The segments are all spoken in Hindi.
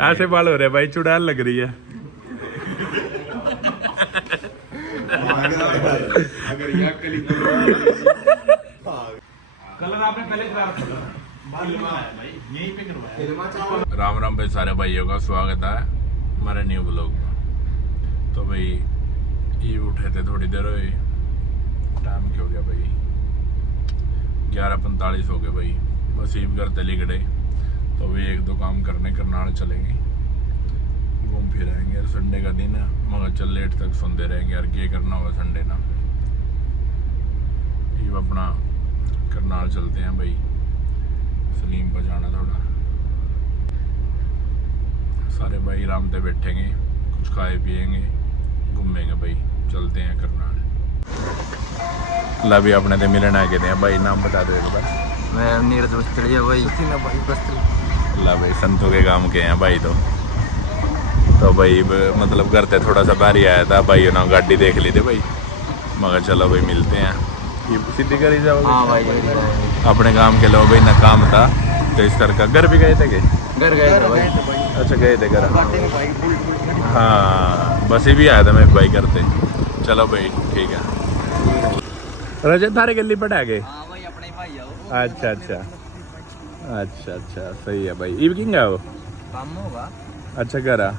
ऐसे बाल हो रहे भाई, चुड़ैल लग रही है। कलर आपने पहले करा रखा यहीं पे करवाया। राम राम भाई, सारे भाइयों का स्वागत है हमारे न्यू ब्लॉग में। तो भाई ये उठे थे थोड़ी देर हुई, टाइम क्या हो गया भाई, 11:45 हो गए भाई। बस ईब घर तली गड़े तो भाई एक दो काम करने करनाल चलेंगे, घूम फिर आएंगे यार। संडे का दिन है, मगर चल लेट तक सुनते रहेंगे यार, क्या करना होगा संडे ना। ये अपना करनाल चलते हैं भाई, सलीम पर जाना थोड़ा। सारे भाई आराम से बैठेंगे, कुछ खाए पिएंगे, घूमेंगे भाई। चलते हैं करनाल। ला भी अपने से मिलने आ गए भाई, नाम बता दो एक बार। मैं नीरज बस्तिया भाई। ला भाई संतों के काम के हैं भाई। तो भाई मतलब घर से थोड़ा सा बाहर ही आया था भाई, ना गाड़ी देख ली थी भाई, मगर चलो भाई मिलते हैं। ये सीधी कर ही जाओगे? हाँ भाई, अपने काम के लोग भाई ना काम था तो इस तरह का। घर भी गए थे घर गए थे भाई। अच्छा गए थे घर। हाँ बस ही भी आया था मैं भाई करते। चलो भाई ठीक है। रजत थारे गली पर आ गए? हाँ भाई, अपने ही भाई आओ। अच्छा अच्छा अच्छा अच्छा सही है भाई। ईब किंग आओ काम होगा। अच्छा करा।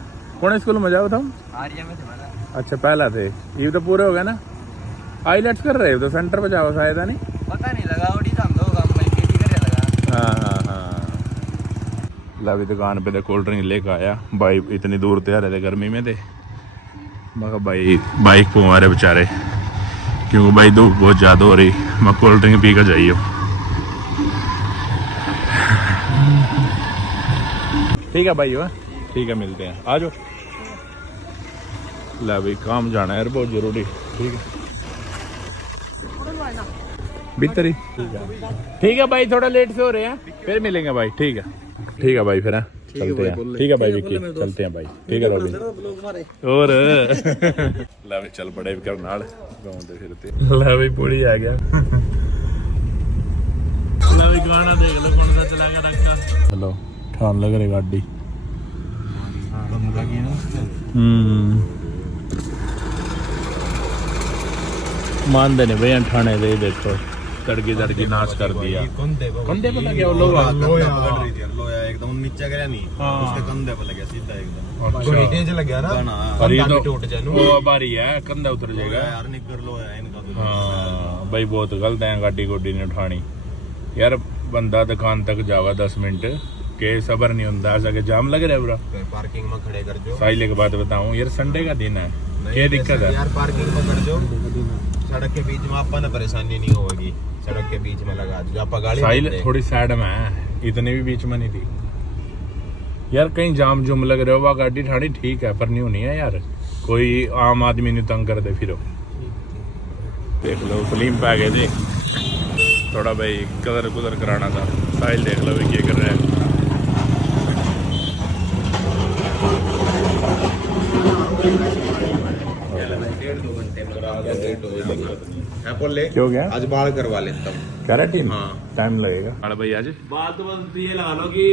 कौन स्कूल में जाओ तुम? आर्या में थे पहले। अच्छा पहला थे। ईब तो पूरे हो गए ना? आईलेट्स कर रहे हो तो सेंटर पे जाओ शायद, है नहीं? पता नहीं लगा, उड़ी जान दो काम में की करे लगा। हाँ हाँ हाँ। ला भी दुकान पे तो कोल्ड ड्रिंक लेकर आया भाई, इतनी दूर से आ रहे थे, गर्मी में थे। मैं भाई बाइक पे हमारे बेचारे, क्योंकि भाई धूप बहुत ज़्यादा हो रही, मैं कोल्ड ड्रिंक पी कर जाइए। ठीक है भाई, ठीक है मिलते हैं, आ जाओ। ला भाई काम जाना है यार, बहुत जरूरी। ठीक है भीतर ही। ठीक है भाई, थोड़ा लेट से हो रहे हैं, फिर मिलेंगे भाई। ठीक है भाई, फिर चलते हैं। ठीक है भाई विक्की, चलते हैं भाई। ठीक है रोबी और ला भाई चल पड़े करनाल घूमते फिरते। ला भाई पूरी आ गया। ला भाई गाना देख लो कौन सा चलाएगा रखा। चलो ठान लग रही गाड़ी। मानते नहीं भैया ठाणे दे, देखो तड़की नाश कर दिया। कंधे पे लगे वो लोहा एकदम नीचे गिरा नहीं, उसके कंधे पे लगे सीधा एकदम। कोई तेज लग गया ना, और ये तो टूट जाए वो बारी है, कंधा उतर जाएगा यार निकर लो है इनका तो। हाँ भाई बहुत गलत है, गाड़ी गोडी ने उठानी यार। बंदा दुकान तक जावा 10 मिनट के सबर नहीं होता, ऐसा जाम लग रहा है पूरा। पार्किंग में खड़े कर जो। साइले के बात बताऊं यार, संडे का दिन है, क्या दिक्कत है यार? पार्किंग में कर जो, सड़क के बीच में अपन परेशानी नहीं होगी। सड़क के बीच में लगा दो, आप गाड़ी साइल थोड़ी साइड में है, इतने भी बीच में नहीं थी यार। कहीं जाम जुम लग रहे हो, वह गाड़ी ठाड़ी ठीक है, पर नहीं होनी है यार। कोई आम आदमी नहीं तंग कर दे फिर। देख लो सलीम पे आ गए थे, थोड़ा भाई कलर कुलर कराना था। साहिल देख लो भाई क्या कर रहे हैं। क्यों गया? आज बाल करवा लेता हूँ, कैरेटिन। हाँ टाइम लगेगा। अरे भाई आज बात तो बस ये लगा लो कि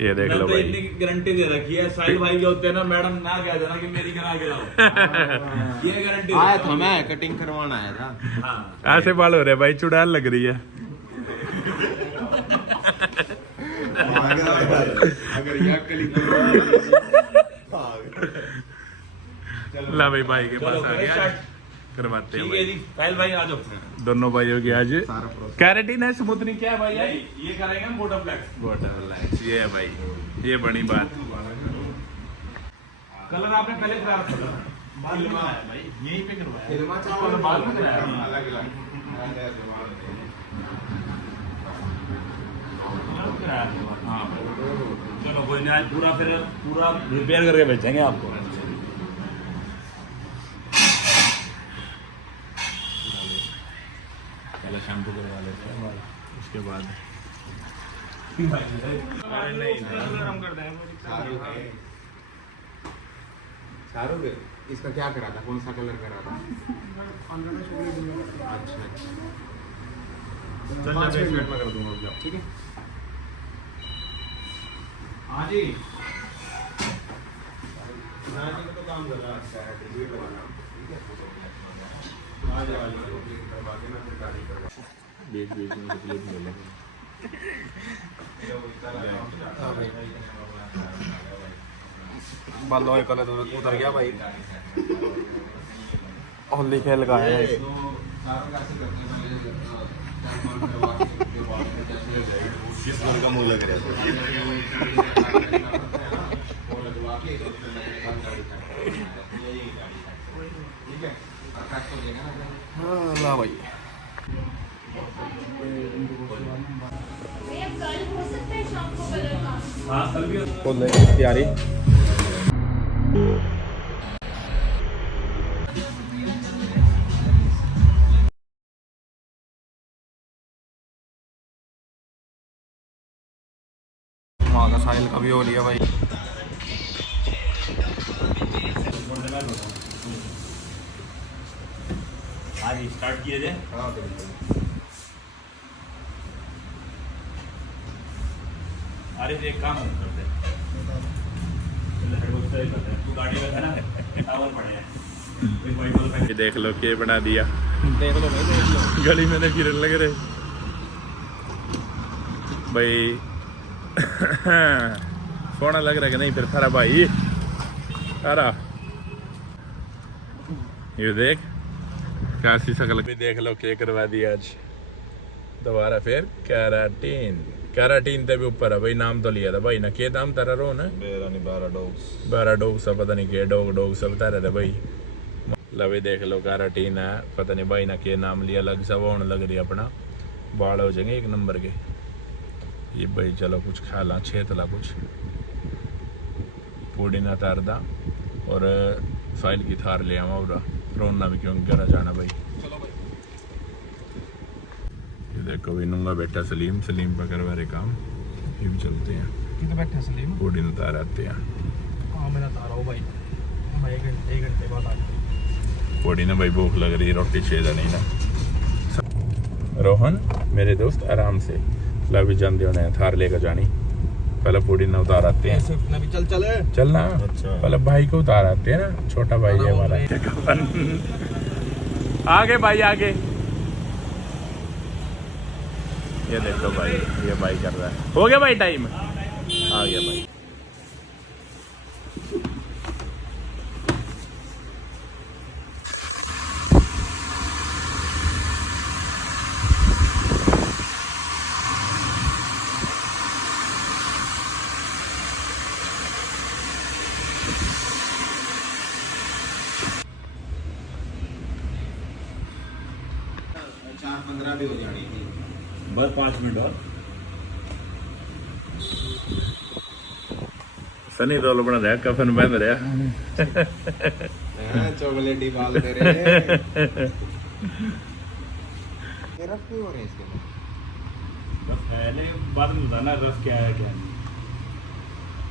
ये देख लो तो भाई, इतनी गारंटी दे रखी है। साहिल भाई के होते हैं ना, मैडम ना कह देना कि मेरी करा के लाओ। ये गारंटी आया था, मैं कटिंग करवाना आया था। हाँ ऐसे बाल हो रहे भाई, चुड़ैल लग रही है। अगर यहाँ कली ला भाई भाई के पास आ गया, करवाते हैं ठीक है भाई। जी, साहिल भाई आ जाओ। दोनों भाइयों की आज कैरेटिन है, स्मूथनिंग क्या है भाई? ये करेंगे हम बोटोफ्लेक्स। वाटरलाइंस, ये है भाई, ये बड़ी बात। कलर आपने पहले करा रखा था, बाल में आया भाई, यहीं पे करवाया। बाल में कराया हाँ। चलो कोई नहीं, पूरा फिर पूरा रिपेयर करके बेचेंगे आपको। पहले शैम्पू करवा लेते हैं, उसके बाद हम कर देंगे। शाहरुख इसका क्या करा था, कौन सा कलर करा था? अच्छा अच्छा, 5 मिनट में कर दूंगा, ठीक है। हाँ जी। तो काम कर रहा है बीच बीच में तकलीफ मिलेगी। बालों कल तो उतर गया भाई। होली खेल का है जिस मन का मुंह लग रहा है भाई। हाँ कल भी होली की तैयारी वहाँ का साहिल का भी हो लिया भाई। आज स्टार्ट किए थे। अरे एक काम करते हैं, तू गाड़ी में था ना टावर पड़े हैं, एक वाइट वाला ये देख लो के बना दिया, देख लो भाई देख लो। गली में तो फिरन लग रहे भाई। सोना लग रहा है कि नहीं फिर थारा भाई थारा। ये देख कैसी शकल भी देख लो के करवा दिया आज दोबारा फिर कैराटीन। कैराटीन ते भी ऊपर है भाई। नाम तो लिया था भाई ना, के नाम तारा रो ना मेरा नहीं 12 डॉग्स 12 डॉग सब पता नहीं के डॉग सब तारा थे भाई। लवे देख लो कैराटीन है, पता नहीं भाई ना के नाम लिया, अलग सब होने लग रही अपना। बाल हो जाएंगे एक नंबर के। ये भाई चलो कुछ खा ला, छेतला कुछ पूड़ी ना तार दा और साइल की थार ले आवा और रोना भी क्यों घर जाना भाई। ये देखो भी नूंगा बेटा सलीम पर करवा रहे काम। ये भी चलते हैं किधर बैठे सलीम? पूड़ी ना तार आते हैं। हाँ मेरा तारा हो भाई, मैं एक घंटे बाद आ गया। पूड़ी ना भाई भूख लग रही है, रोटी छेदा नहीं ना। रोहन मेरे दोस्त आराम से लवी जान दियो ने थार लेकर जानी। पहले पूड़ी ना उतार आते हैं। नबी चल चलना अच्छा। पहले भाई को उतार आते हैं ना, छोटा भाई है हमारा। आगे भाई आगे। ये देखो भाई, ये भाई कर रहा है। हो गया भाई टाइम, आ गया भाई। भी हो जानी थी। बस 5 मिनट और। सनी रोल बना रहा, कफन बंद रहा। चॉकलेटी बाल तेरे। ये रफ क्यों हो रहे हैं इसके में? रस पहले बाद में बताना रस क्या है क्या नहीं।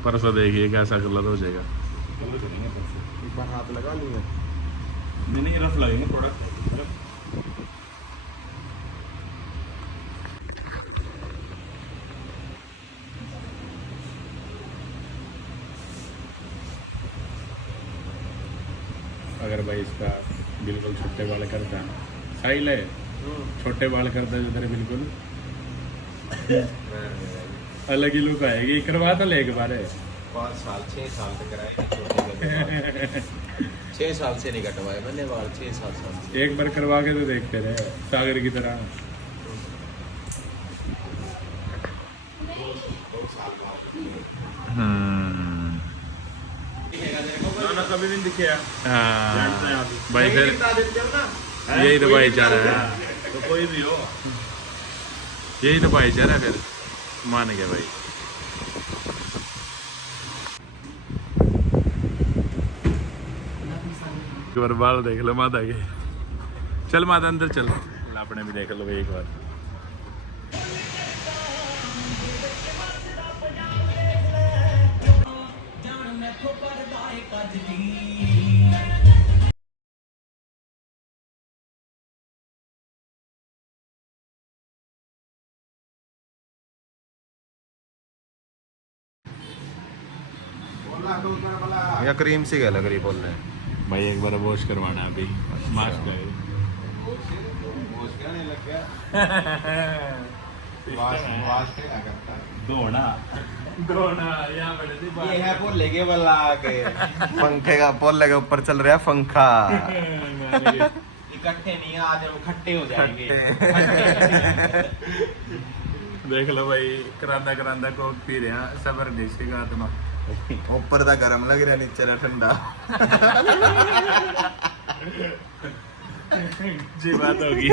परसों देखिए कैसा कलर हो जाएगा। कलर करेंगे परसों। एक बार हाथ लगा लूँगा। नहीं रफ लगेंगे प्रोडक्ट। अगर भाई इसका बिल्कुल छोटे बाल करता साइल है, छोटे बाल करता जो तेरे बिल्कुल अलग ही लुक आएगी। करवा तो ले एक बार 5 साल 6 साल तक कराए छोटे 6 साल से नहीं कटवाए मैंने बाल। 6-7 साल से एक बार करवा के तो देखते रहे सागर की तरह। ना कभी नहीं दिखे यार। हाँ भाई फिर यही तो भाईचारा है, तो कोई भी हो यही तो भाईचारा है। फिर मान गया भाई। एक बार बाल देख लो माता के। चल माता अंदर चल, अपने भी देख लो भाई एक बार। या क्रीम सी क्या लग रही बोल रहे हैं भाई एक बार वॉश करवाना है अभी मास्क है धोना यहाँ ये है बोले के वाला के पंखे का बोले के ऊपर चल रहा है पंखा इकट्ठे नहीं आज हम खट्टे हो जाएंगे देख लो भाई करांदा करांदा कोक पी रहे हैं सबर देखेगा आत्मा ऊपर दा गरम लग रहा नीचे दा ठंडा जी बात होगी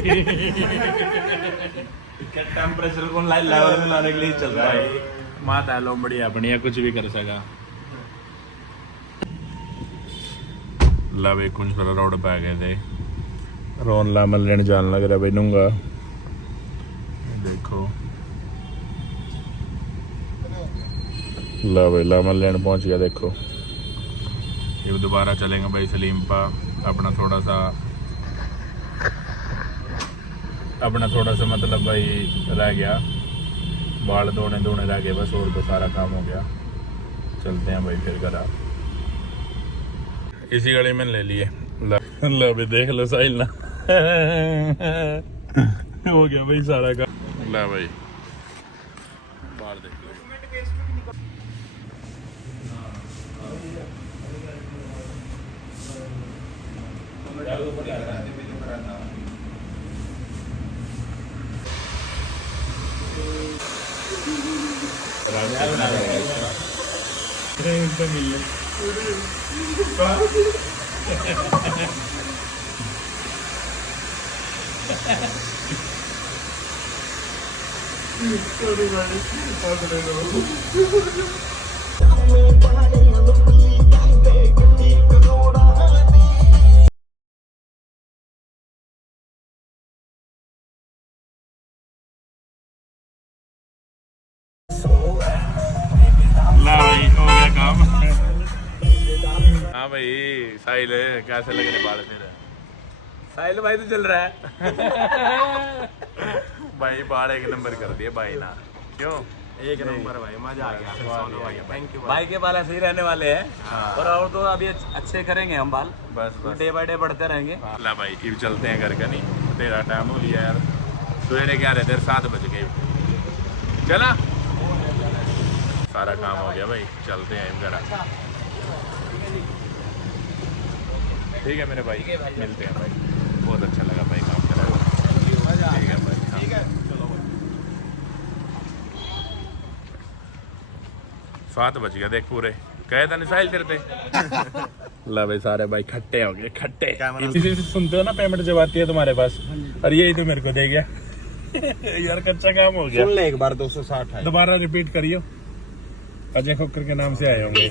टेम्परेचर को लेवल में लाने के लिए चल रहा है माता लोमड़ी अपनी है कुछ भी कर सका लवे कुछ पर रोड पे आ गए थे रोन लामल लेने जान लग रहा भाई नूंगा देखो ला भाई लामल लेने पहुंच गया देखो ये दोबारा चलेंगे भाई सलीमपा अपना थोड़ा सा मतलब भाई रह गया बाल धोने रह गए बस और तो सारा काम हो गया चलते हैं भाई फिर घर इसी गली में ले लिए ला भाई देख लो साहिल ना हो गया भाई सारा काम ला भाई बाहर देख लो ला भाई हो गया काम हाँ भाई साहिल कैसे लग रहे बाल तेरे साहिल भाई तो चल रहा है भाई बाल एक नंबर कर दिए भाई ना क्यों एक नंबर भाई मजा आ गया थैंक यू भाई के बाल ऐसे ही रहने वाले हैं और तो अभी अच्छे करेंगे हम बाल बस डे बाय डे बढ़ते रहेंगे ला भाई अब चलते हैं घर का नहीं तेरा टाइम हो लिया यार सवेरे क्या रहते 7 बज गए चला सारा काम हो गया भाई चलते हैं घर ठीक है मेरे भाई मिलते हैं भाई बहुत अच्छा लगा भाई काम करा ठीक है भाई ठीक है चलो भाई 7 बज गया देख पूरे कहे था निसाइल तेरे ला भाई सारे भाई खट्टे हो गए खट्टे इसी से सुनते हो ना पेमेंट जब आती है तुम्हारे पास और यही तो मेरे को दे गया यार कच्चा काम हो गया सुन ले एक बार 260 है दोबारा रिपीट करियो अजय खोकर के नाम से आए होंगे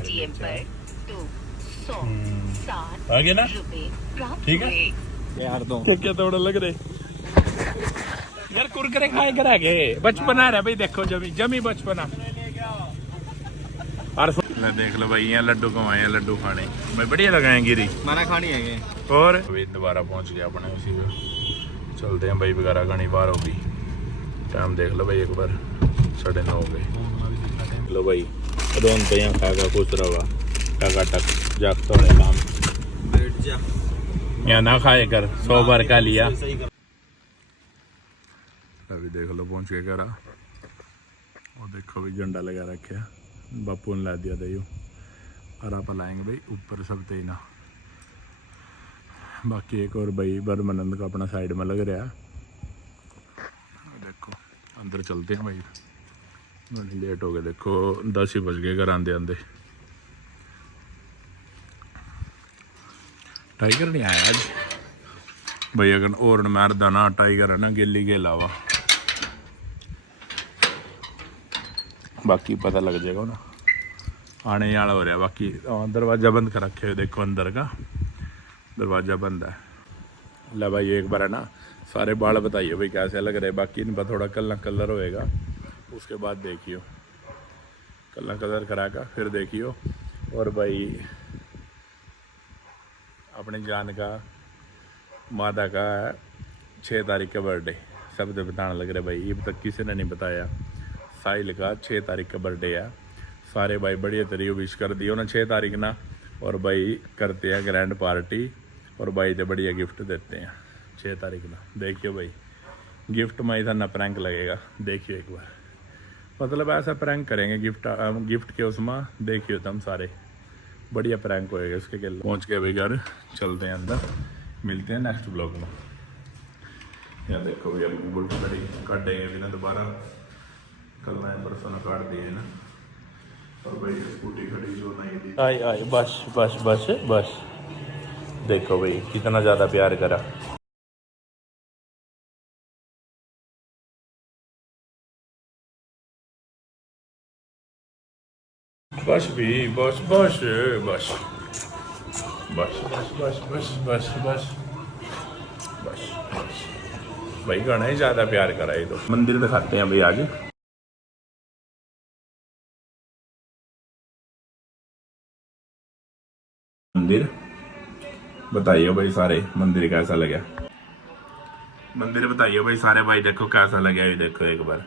आ गए ना ठीक है यार दो क्या थोड़ा लग रहे यार कुरकुरे खाए कर आगे बचपना रहा भाई देखो जमी बचपना और देख लो भाई यहाँ लड्डू कमाए हैं लड्डू खाने भाई बढ़िया लगाए गिरी मैंने खानी है ये और अभी दोबारा पहुंच गया अपने उसी में चलते हैं भाई वगैरह घनी बार होगी टाइम देख लो भाई एक बार 9:30 हो गए लो भाई रोन तो यहाँ खा का खुश रहा टक जागता है काम बैठ जा यहाँ ना खाए कर 100 बार का लिया अभी देख लो पहुंच गए घर और देखो भाई झंडा लगा रखे बापू ने ला दिया था यू और आप लाएंगे भाई ऊपर सब तेना बाकी एक और भाई बरमानंद का अपना साइड में लग रहा है देखो अंदर चलते हैं भाई लेट हो गए देखो 10 ही बज गए घर आंदे आंदे टाइगर नहीं आया आज भाई अगर और मार दाना टाइगर है ना गिल्ली के अलावा बाकी पता लग जाएगा ना आने वाला हो रहा है बाकी दरवाज़ा बंद कर रखे हुए देखो अंदर का दरवाज़ा बंद है ला भाई एक बार है ना सारे बाल बताइए भाई कैसे लग रहे बाकी इनका थोड़ा कलर होएगा उसके बाद देखियो कलर करा कर फिर देखियो और भाई अपने जान का मादा का 6 तारीख का बर्थडे सब तो बताने लग रहे भाई ये तक किसी ने नहीं बताया साहिल का 6 तारीख का बर्थडे है सारे भाई बढ़िया तरीके विश कर दिए उन्हें 6 तारीख ना। और भाई करते हैं ग्रैंड पार्टी और भाई तो बढ़िया गिफ्ट देते हैं 6 तारीख ना। देखियो भाई गिफ्ट में इधर ना प्रैंक लगेगा, देखियो एक बार, मतलब ऐसा प्रैंक करेंगे गिफ्ट के उसमें, देखियो तुम सारे बढ़िया प्रैंक होएगा इसके के। पहुँच गए भाई घर, चलते हैं अंदर, मिलते हैं नेक्स्ट ब्लॉग में। यहाँ देखो भैया बुलेट गाड़ी काटेंगे भी ना दोबारा, कल नए परसों ने काट दिए ना। और भाई स्कूटी खड़ी जो नहीं दी आई आई, बस बस बस बस, देखो भाई कितना ज़्यादा प्यार करा। बस भी बस बस बस बस बस बस बस बस बस बस भाई घना ही ज़्यादा प्यार करा ये तो। मंदिर दिखाते हैं भाई आगे। मंदिर बताइए भाई सारे, मंदिर कैसा लगा? मंदिर बताइए भाई सारे भाई, देखो कैसा लगा ये देखो एक बार।